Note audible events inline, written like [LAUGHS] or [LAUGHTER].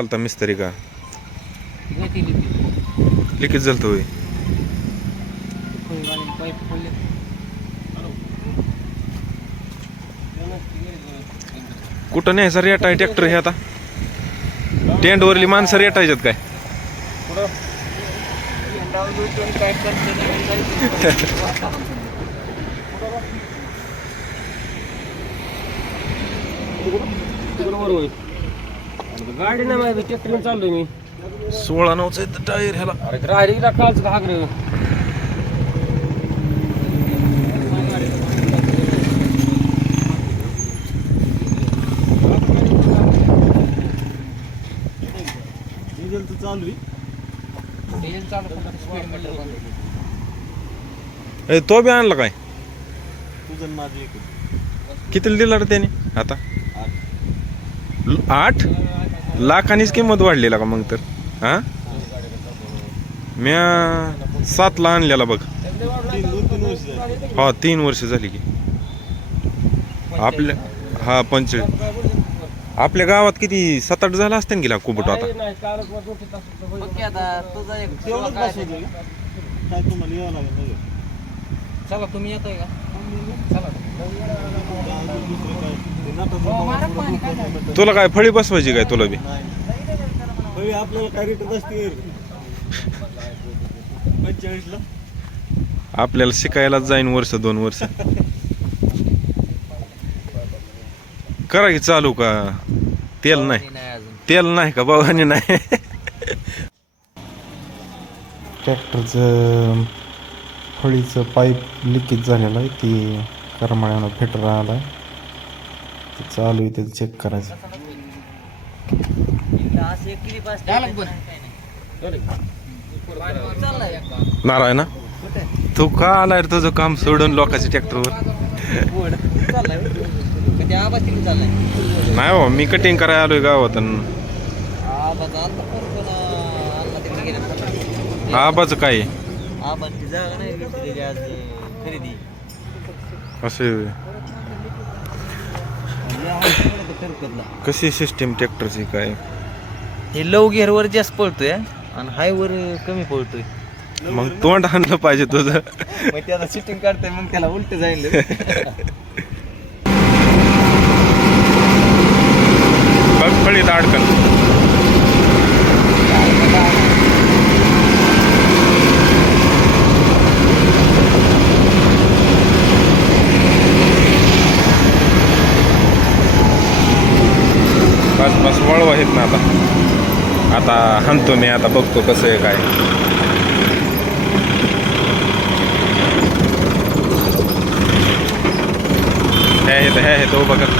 चालता मिस्त्री का? लिकेज झालं होय. कुठं नाही सर रेट आहे ट्रॅक्टर हे आता. टेंटवरली माणसं रेट आहेत काय? काय करते गाडी नाही माहिती ट्रॅक्टर चाललोय मी. सोळा नऊचं टायर ह्याला. अरे राहिली कालच घागर. डिझेल तर चालू आहे डिझेल चालू स्पीड मीटर बंद ए, तो बी आणला काय? तुझं आणि माझं एक कितीला दिला रे त्याने? आता? ल- आठ? लाखानीच किंमत वाढलेला का मग तर? हा? म्या सातला आणलेला बघ. हा तीन वर्ष झाली की. आपल्या हा पंचेचाळीस. आपल्या गावात किती सात आठ झाला असते गेला कुबट आता? यावं लागेल नाही का? तुला काय फळी बसवायची काय तुला बी? आपल्याला काय रेट असते पंचेचाळीसला आपल्याला शिकायला जाईन वर्ष दोन वर्ष. करा की चालू का? तेल नाही. नाही अजून तेल नाही का? बाबाने नाही. ट्रॅक्टरचं फळीचं पाईप लिकेज झालेलं आहे ती करमाळ्यानं फिटर आला आहे. ते चालू आहे ते चेक करायचं. झालं का बंद? चाललाय. नाराय ना तू का आलाय रे तुझं काम सोडून लोकांच्या ट्रॅक्टरवर नाही हो मी कटिंग करायला आलोय गावात आबाचं काय? ती जागा नाही आज खरेदी. असे. कशी सिस्टीम ट्रॅक्टरची काय? हे लव वर जास्त पळतोय आणि हायवर कमी पळतोय. मग तोंड आणलं पाहिजे तुझं. मग त्याला सिटिंग काढतोय मग त्याला उलट जाईल [LAUGHS] बस वळव आहेत ना आता. आता हाणतो मी आता बघतो कसं आहे काय. हे आहेत हे आहेत उभं कर